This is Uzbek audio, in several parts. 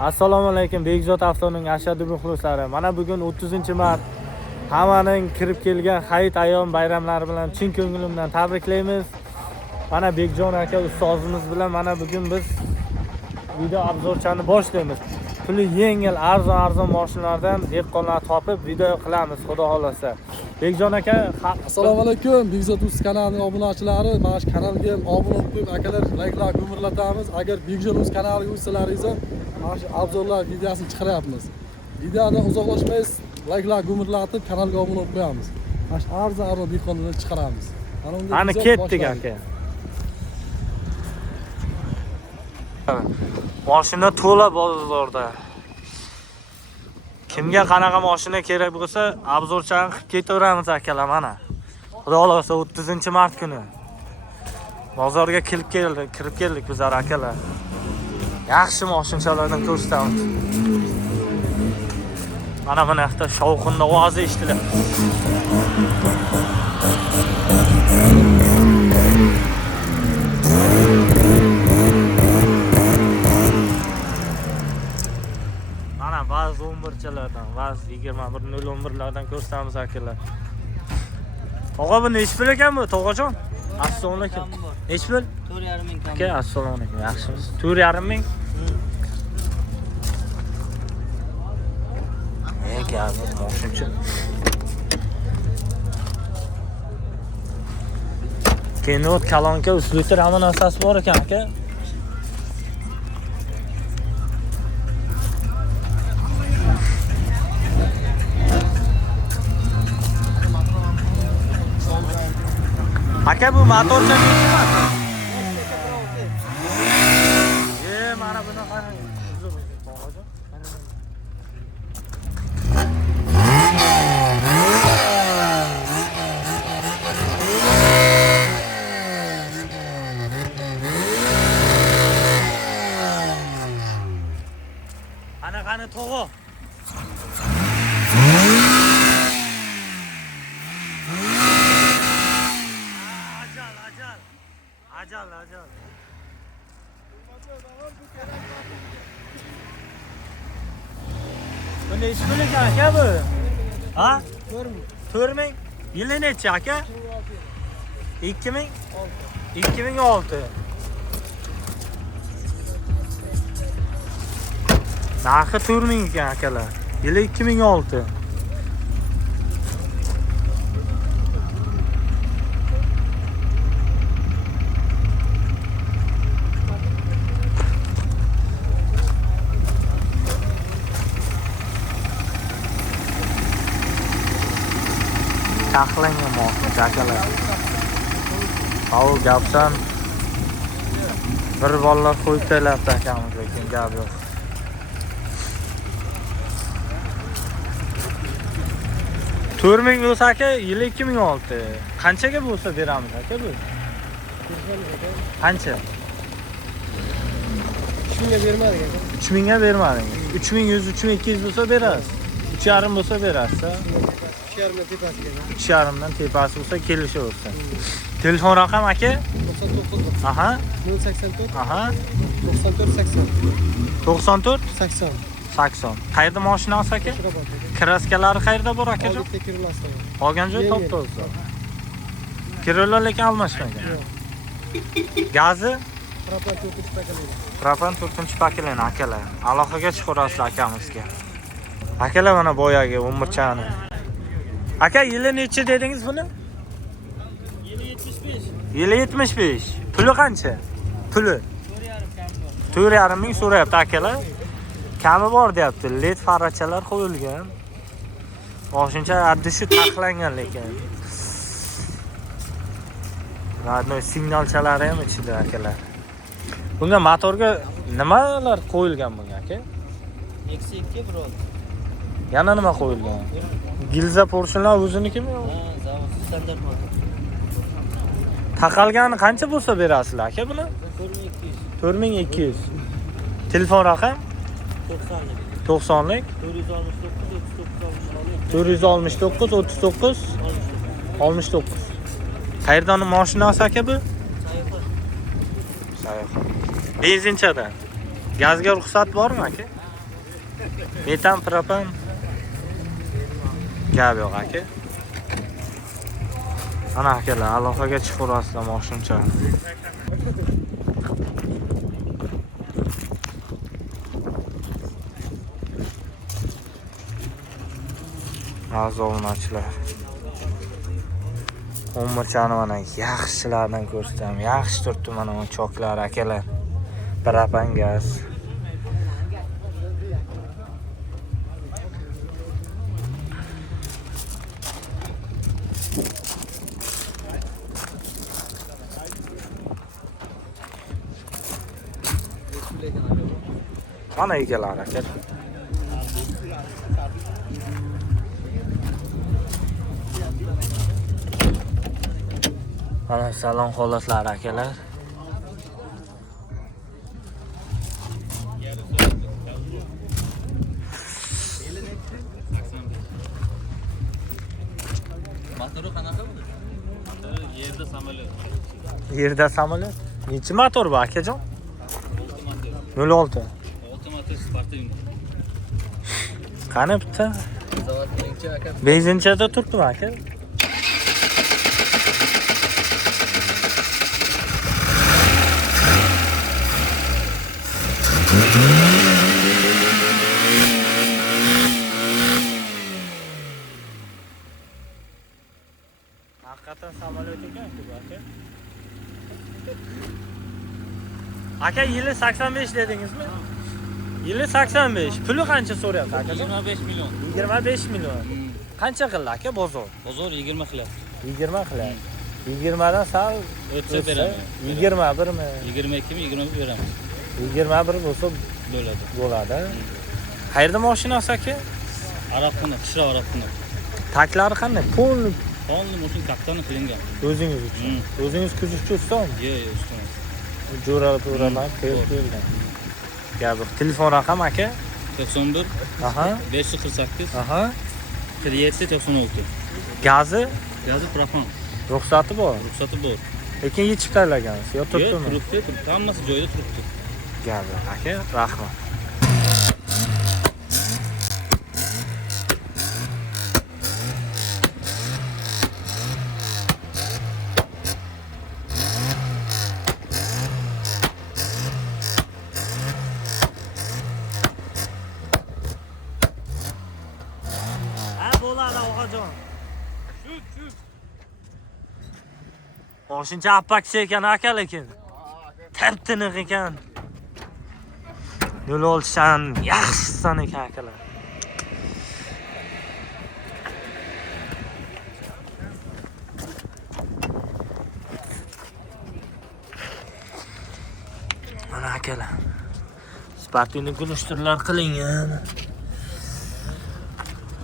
Assalomu alaykum Bekzod avtoning ashaddiy muxlislari. Mana bugun 30-mart. Hammaning kirib kelgan hayit ayyom bayramlari bilan chin ko'nglimdan tabriklaymiz. Mana Bekjon aka ustozimiz bilan mana bugun biz video obzorchani boshlaymiz. Puli yengil, arzon mashinalardan dehqonlar topib video qilamiz, xudo xolasa. Bekjon aka, assalomu alaykum Bekzod uz kanalining obunachilari. Mana shu kanalga obuna bo'lib qo'yib, akalar layklar ko'mirlatamiz. Agar Bekjon uz kanaliga o'tsalaringiz, mana shu obzorlar videosini chiqaryapmiz. Videodan uzoqlashmaysiz, layklar ko'mirlatib kanalga obuna bo'lib qo'yamiz. Mana shu arzon dehqonlarni chiqaramiz. Ana ketdik aka. Mashina to'la bozorda. Kimga qanaqa mashina kerak bo'lsa, obzorchani qilib ketaveramiz akalar mana. Xudo xolasa 30-mart kuni bozorga kirib keldik bizlar akalar. Yaxshi mashinalardan ko'rsatamiz. Mana bu yoqda shovqinda ovozi eshitilar. Ba'zi 11chalardan, ba'zi 21:01lardan ko'rsatamiz akalar. Tog'a bu nech pul ekan bu, tog'ajon? Assalomu alaykum. Nech pul? 4,5 ming. Aka, assalomu alaykum. Yaxshimisiz? 4,5 ming. Gapi, moshinchi. Keyin o't kalonka uslutlar hamma narsasi bor ekan aka. Aka bu motorcha nechimi? Mana buni qarang. Ana qani to'g'o. Ajal. Bu nech pul ekan aka bu? Ha? 4 ming. Yili necha aka? 2 ming? 2006. Narxi 4 ming ekan akalar. Yili 2006. Taxlangan mashina akalar. Havo gapsan bir bolalar qo'yib taylabdi akamiz, lekin gap yo'q. Turming bo'lsa aka, yili 2006. Qanchaga bo'lsa beramiz aka bu? Qancha? 3 mingga bermadik aka. 3 mingga bermadingiz. 3100, 3200 bo'lsa berasiz. 3,5 bo'lsa berasiz. 3,5 dan tepasi bo'lsa kelishaversin. Telefon raqam aka? 99. Aha. 084. Aha. 94 80. 94 80. 80. Qayerda mashinasi aka? Kraskalari qayerda bor aka? Olgan joy top-toza. Kirolar lekin almashmagan. Gazi? Propan 4-pakelini akalar. Aloqaga chiqarasizlar akamizga. Akalar mana boyagi 11chani. Aka yili necha dedingiz buni? Yili 75. Yili 75. Puli qancha? Puli 4,5 ming so'rayapti akalar. Kami bor deyapti. LED farachalar qo'yilgan. Moshincha addi shu taxlangan lekin. Radnoy signalchalari ham ichida akalar. Bunga motorga nimalar qo'yilgan bunga aka? X2 bro. Yana nima qo'yilgan? Gilza porshinlar o'zinikimi? Zavod standart motor. Taqalgani qancha bo'lsa berasizlar aka buni? 4200. 4200. Telefon raqam? 90lik. 90lik 469 39 69. Qayerdan mashinasi aka bu? Sayyohlar. Benzinchadan. Gazga ruxsat bormi aka? Metan propan. Gap yo'q aka. Ana akalar, aloqaga chiqaverasizlar moshincha. Azovunachilar. Umurchani mana yaxshilardan ko'rsam, yaxshi turibdi mana bu choklar akalar. Propan gaz. Mana egalar aka. Mana salon holatlar akalar. Motori qanaqa bo'ldi? Motori yerda samolyot. Yerda samolyot. Nechi motor bu akajon? 06. 6 motor sportivniy. Qani bitta? Zavodninchi aka. Benzinchada turibdi aka. Haqiqatan samolyot ekan-ku bu aka. Aka yili 85 dedingizmi? Yili 85. Puli qancha so'rayapti aka? 25 million. 25 million. Qancha qildi aka bozor? Bozor 20 qilyapti. 20 qiladi. 20 dan sal O'tsa beraman. 21 mi? 22 mi 21 beramiz. 21 bo'lsa Bo'ladi. bo'ladi. Qayerda mashinasi aka? Arabxona, qishloq Arabxona. Taklari qanday? Polni Qonli mashina kaptani qilingan. o'zingiz uchun. O'zingiz kuzovchi ustami? Yo'q, ustun. Jo'ra-to'ralar qo'yib. Gapi. Telefon raqam aka? 91 Aha. 548 Aha. 47 96. Gazi Gazi propan. ruxsati bor. Ruxsati bor. Lekin yechib taylagansiz, yo Yo'q, turibdimi? turibdi. Hammasi joyida turibdi. Gapi. Aka, rahmat. Bo'ladi og'ajon. Moshincha apakcha ekan aka lekin. Tartiniq ekan. Yo'l olshan yaxshisan ekan akalar. Mana akalar. Sportini gulishtirlar qilingan.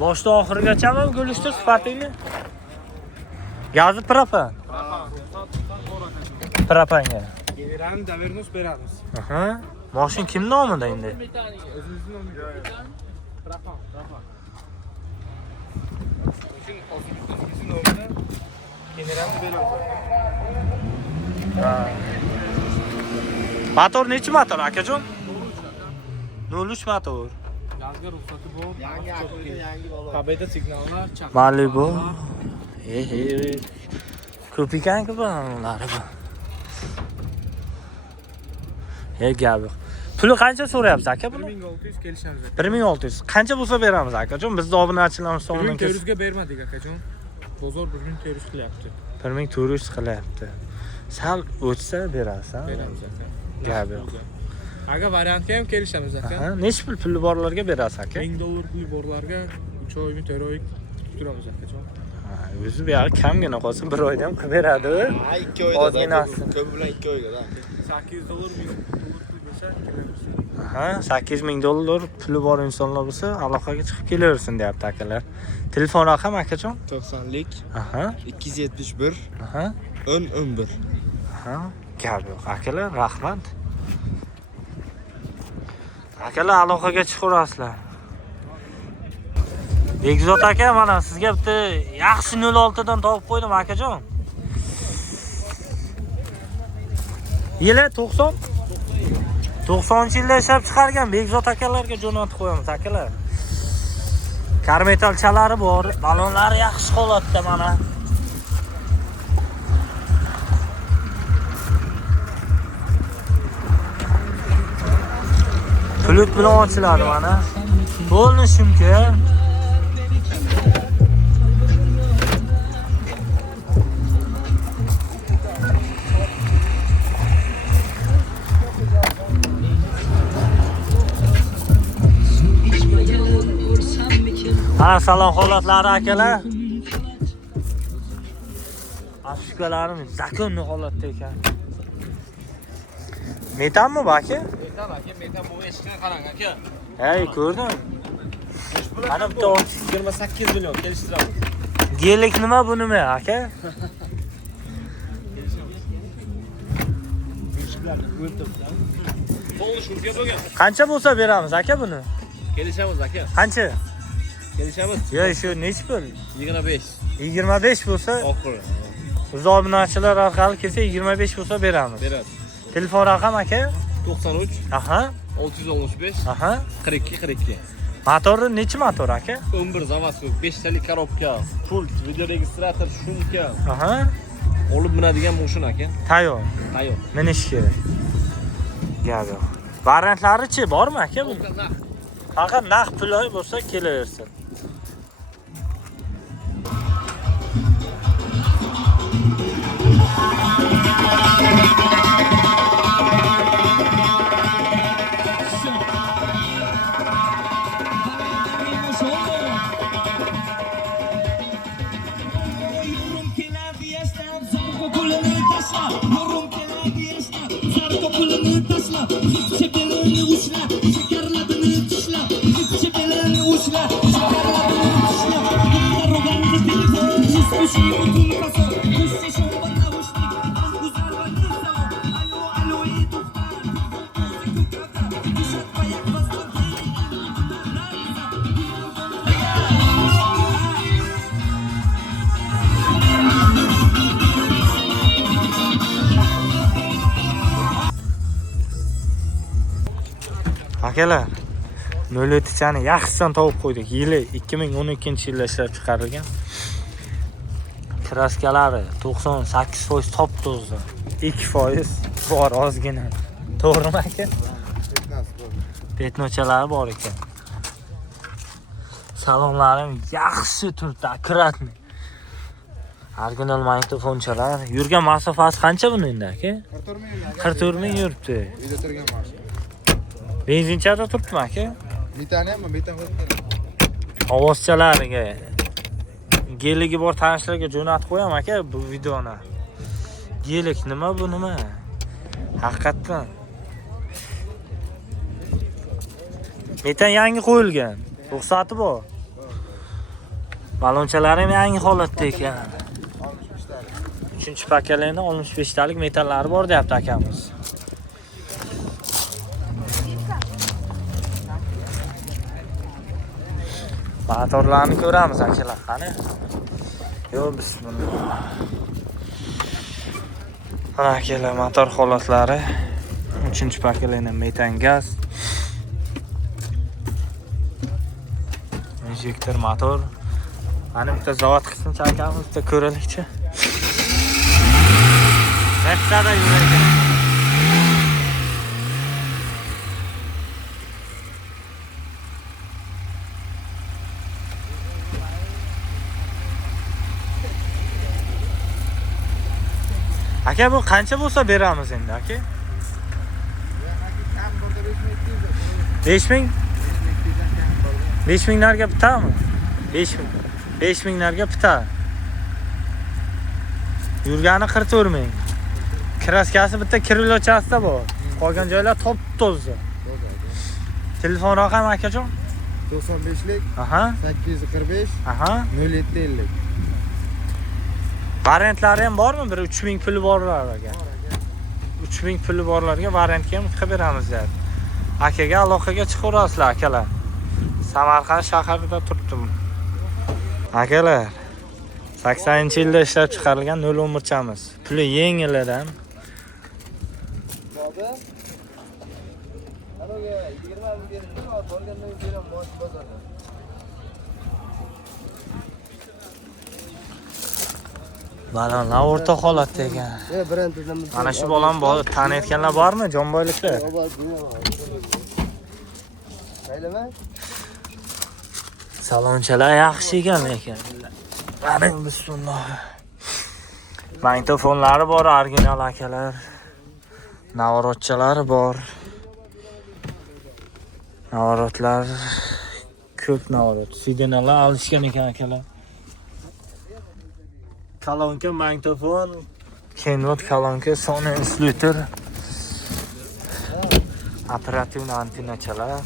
Boshdan oxirigacha gulishtir sportini. Gazi propan. Propanga. Beramiz, daverimiz beramiz. Aha. Mashin kim nomida endi? O'zimizning nomimizda. Propan. Mashin o'zimizning nomida. Generalni beramiz. Ha. Motor nechi motor akajon? 03 motor. Gazga ruxsati bor. Yangi Qabeda signallar, chaqiriq. Malibu. Ko'p ekan-ku bular. Gapi. Puli qancha so'rayapsiz aka buni? 1600 kelishamiz. 1600. Qancha bo'lsa beramiz akajon? Bizning obunachilarimiz sog'ligidan 1400 ga bermadik akajon. Bozor 1400 qilyapti. 1400 qilyapti. Sal o'tsa berasiz, ha? Beramiz aka. Gapi. Aga variantga ham kelishamiz aka. Aha, necha puli borlarga berasiz aka? $1000 puli borlarga 3 oymi 4 oy kutib turamiz akajon. Ha, o'zi bu yer kamgina qolsa 1 oyda ham qilib beradi. Ha, 2 oyda. Ozginasi. Ko'p bilan 2 oyda da. $800 $1000 pul bo'lsa kelamiz. Aha, $8000 puli bor insonlar bo'lsa, aloqaga chiqib kelaversin deyapti akalar. Telefon raqam akajon? 90lik Aha. 271 Aha. 1011. Aha. Gap yo'q. Akalar, rahmat. Akalar aloqaga chiqaverasizlar. Bekzod aka, mana sizga bitta yaxshi 06 dan topib qo'ydim akajon. Yili 90 90-yilda ishlab chiqargan Bekzod akalarga jo'natib qo'yamiz akalar. Karmetalchalari bor, balonlari yaxshi holatda mana. Pulut bilan ochiladi mana. Bo'lni shunki. Salom holatlari akalar. Afshkalarimiz zakonni holatda ekan. Metanmi bu aka? Metan aka, metan bu eshikni qarang aka. Hey, ko'rdim. Mana bitta 28 million kelishtiramiz. gelik nima bu nima aka? To'g'ri shunga bo'lgan. Qancha bo'lsa beramiz aka buni? Kelishamiz aka. Qancha? Kelishamiz. Yo, shu nech pul? 25. 25 bo'lsa, Oxiri. uzobunachilar orqali kelsa 25 bo'lsa beramiz. Beradi. Telefon raqam aka? 93 Aha, 615 aha. 42 42. Motori nechi motor aka? 11 Zavasov 5 talik korobka, pult, video registrator, shumka, Aha. olib minadigan mashina aka. Tayyor. Tayyor. Minish kerak. Gap yo'q. Variantlari-chi bormi aka bu? Faqat naqd puli bo'lsa kelaversin. Akalar, 07 chani yaxshidan topib qo'ydik. Yili 2012-yilda ishlab chiqarilgan. Kraskalari 98% top to'zdi. 2% bor ozgina. To'g'rimi aka? Petnochalari bor ekan. Salonlarim yaxshi turibdi, akkuratni. Original magnitofonchalar. Yurgan masofasi qancha buni endi aka? 44 ming yuribdi. Uyda turgan mashina. Benzinchada turibdimi aka? Metani ham, metan qo'yib. Ovozchalariga, geligi bor tanishlarga jo'natib qo'yam aka bu videoni. Gelik nima bu nima? Haqiqatan. Metan yangi qo'yilgan. Ruxsati bor. Balonchalar ham yangi holatda ekan. 3-paketlarni 65 talik metallari bor deyapti akamiz. Motorlarni ko'ramiz akalar, qani? Yo, bismillah. Mana akalar, motor holatlari. 3-paketlarni metan gaz. Injektor motor. Mana bitta zavod qismi chakamiz, bitta ko'raylikchi. Nextada yuradi. Aka bu qancha bo'lsa beramiz endi aka? 5000? 5000 narga bitami? 5000. 5000 narga bita. Yurgani 44 ming. Kraskasi bitta kirilochasida bor. Qolgan joylar top to'zdi. Telefon raqami akajon? 95lik. Aha. 845. Aha. 0750. Variantlari ham bormi? Bir 3000 puli borlarga. 3000 puli borlarga variantga ham qilib beramiz dedi. Akaga aloqaga chiqaverasizlar akalar. Samarqand shahrida turibdim. Akalar, 80-yilda ishlab chiqarilgan 011 chamiz. Puli yengilidan. Balonlar o'rta holatda ekan. Mana shu bolam taniyotganlar bormi? Jonboylikda. Salonchalar yaxshi ekan lekin. Mana bismillah. Magnitofonlari bor, original akalar. Navorotchalari bor. Navorotlar ko'p navorot. Signallar alishgan ekan akalar. Kolonka, magnitofon, Kenwood kolonka, Sony insulyutor, operativ antenachalar.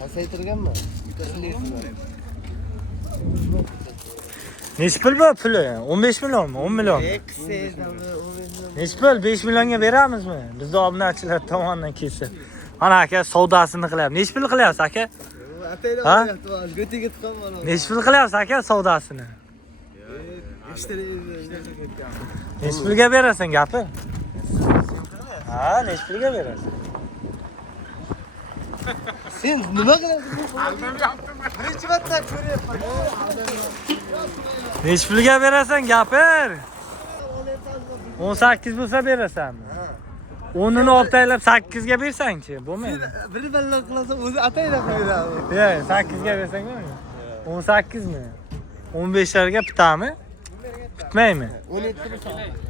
Pasaytirganmi? Nechi pul bu puli? 15 millionmi? 10 million? Nechi pul? 5 millionga beramizmi? Bizni obunachilar tomonidan kelsa. Mana aka savdosini qilyapti. Nechi pul qilyapsiz aka? Ha? Nechi pul qilyapsiz aka savdosini? Nechi pulga berasan gapi? Ha, nechi pulga berasan? Sen nima qilasan? Birinchi marta ko'ryapman. Nechi pulga berasan gapir? 18 bo'lsa berasanmi? 10'uni olib taylab 8 ga bersang-chi, bo'lmaydi. Bir ballo qilasan, o'zi ataylab qo'yadi. Yo'q, 8 ga bersang bo'lmaydi. 18 mi? 15 larga bitami? Bitmaymi?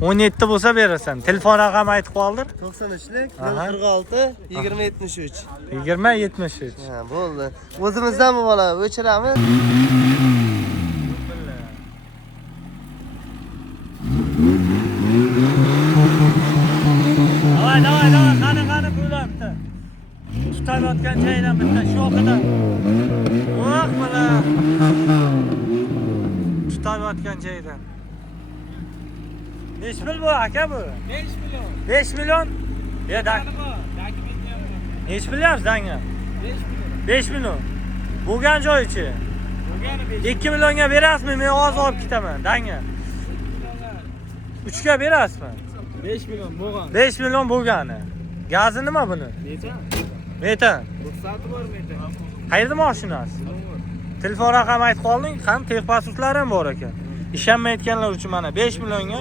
17 bo'lsa berasan. Telefon raqamini aytib qoldir. 93lik Aha. 046 2073. 20-73. Ha, bo'ldi. O'zimizdanmi bola? O'chiramiz. Davay, qani bo'lar bitta. Tutayotgan joydan bitta shu yoqida. Voh, mana. Tutayotgan joydan. 5 pul bu aka bu. 5 million. 5 million? Ya da. Nechi bilyapsiz danga? 5 million. Bo'lgan joyichi. Bo'lgani 2 millionga berasizmi? Men hozir olib ketaman danga. 3 ga berasizmi? 5 million bo'lgan. 5 million bo'lgani. Gazi nima buni? Metan. Ruxsati bor metan. Qayerda mashinasi? Telefon raqamini aytib qolding, ham texpasportlari ham bor ekan. Ishonmayotganlar uchun mana 5 millionga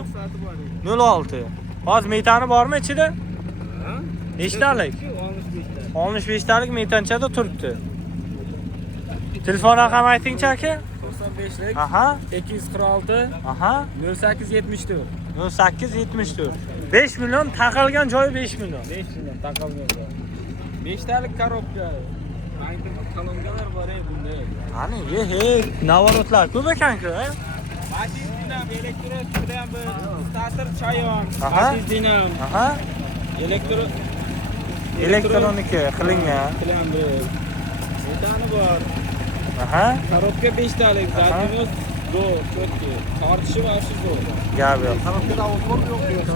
06. Hozir metani bormi ichida? Ha? Nechtalik? 65 talik metanchada turibdi. Telefon raqamini ayting-chi aka? 95lik. Aha. 246. Aha. 0874. 0874. 5 million taqalgan joyi 5 million. 5 million taqalgan joyi. 5 talik korobka. Magnitofon kolonkalar bor ey bunda. Qani, navorotlar ko'p ekan-ku, ha? Matiz dinam, elektron ham starter chayon. Aha. Matiz dinam. Aha. Elektroniki qilingan. Qilingan. Metani bor. Aha. Korobka 5 talik, zadimiz do, chotki. Tortishi va shu do. Gap yo'q. Korobkada o'qib yo'q.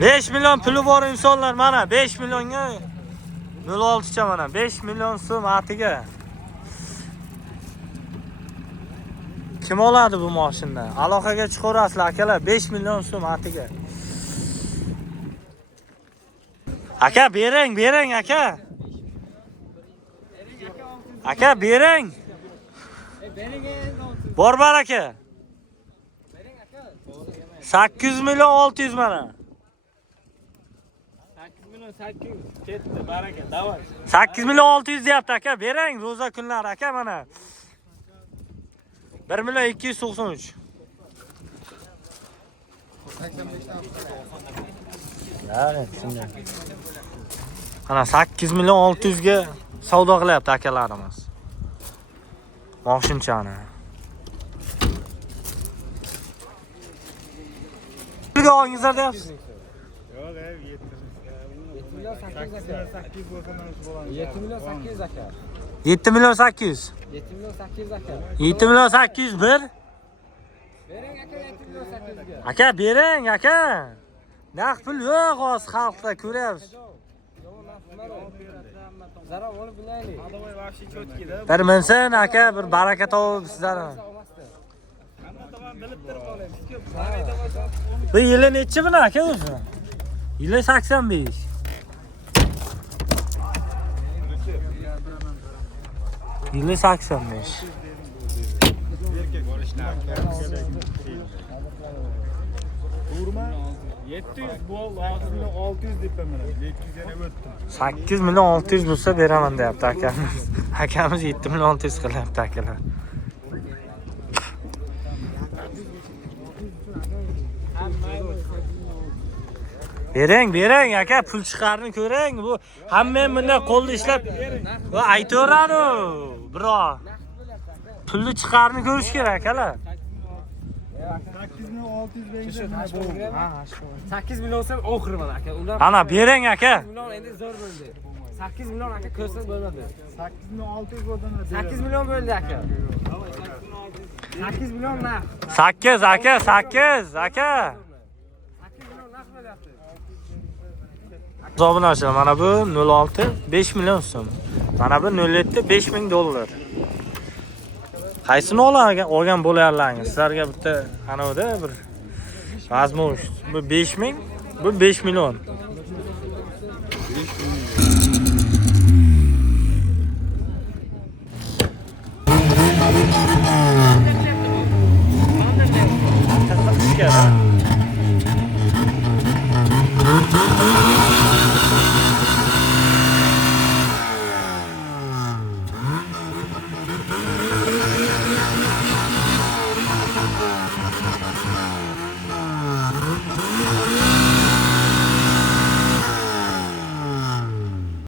5 million puli bor insonlar mana 5 millionga 06 cha mana 5 million so'm atiga. Kim oladi bu mashinani? Aloqaga chiqarasizlar akalar 5 million so'm atiga. Aka bering aka. Aka bering. Bor aka. 800 million 600 mana. 8 million 800 ketdi baraka davay. 8 million 600 deyapti aka. Bering ro'za kunlari aka mana. 1 million 293. Yani shunday. Ana 8 million 600 ga savdo qilyapti akalarimiz. Mashinchani. Pulga olingizlar deyapsiz. Yo'q, 7 million 800. 7 million 800 aka. 7 million 800 bir. Bering aka 7.8 ga. Aka bering aka. Naqd pul yo'q hozir xalqda ko'ryapsiz. Zarar olib bilaylik. Adovoy vaqti cho'tkida. Bir minsin aka, bir baraka topib sizlarni. Bu yili nechi buni aka o'zi? Yili 85. Yili 85. Durma 700 bol, 600 deb mana 700 yana o'tdim. 8 million 600 bo'lsa beraman deyapti akamiz. Akamiz 7 million 600 qilyapti akalar. Bering aka, pul chiqarni ko'ring. Bu hamma bunday qo'lda ishlab va aytaveradi, bro. Pulni chiqarni ko'rish kerak akalar. 8600 benzin. 8 million olsa oxiri mana aka. Ular Ana bering aka. 8 million endi zo'r bo'ldi. 8 million aka ko'rsa bo'ladi. 8600 bo'ldi. 8 million bo'ldi aka. 8 million naq. 8 aka, 8 aka. 8 million naq bo'lyapti. Hisobini mana bu 06 5 million so'm. Mana bu 07 5000 dollar. Qaysini olgan bo'larlaringiz? Sizlarga bitta anavda bir mazmun. Bu 5000, bu 5 million. Qiziqishga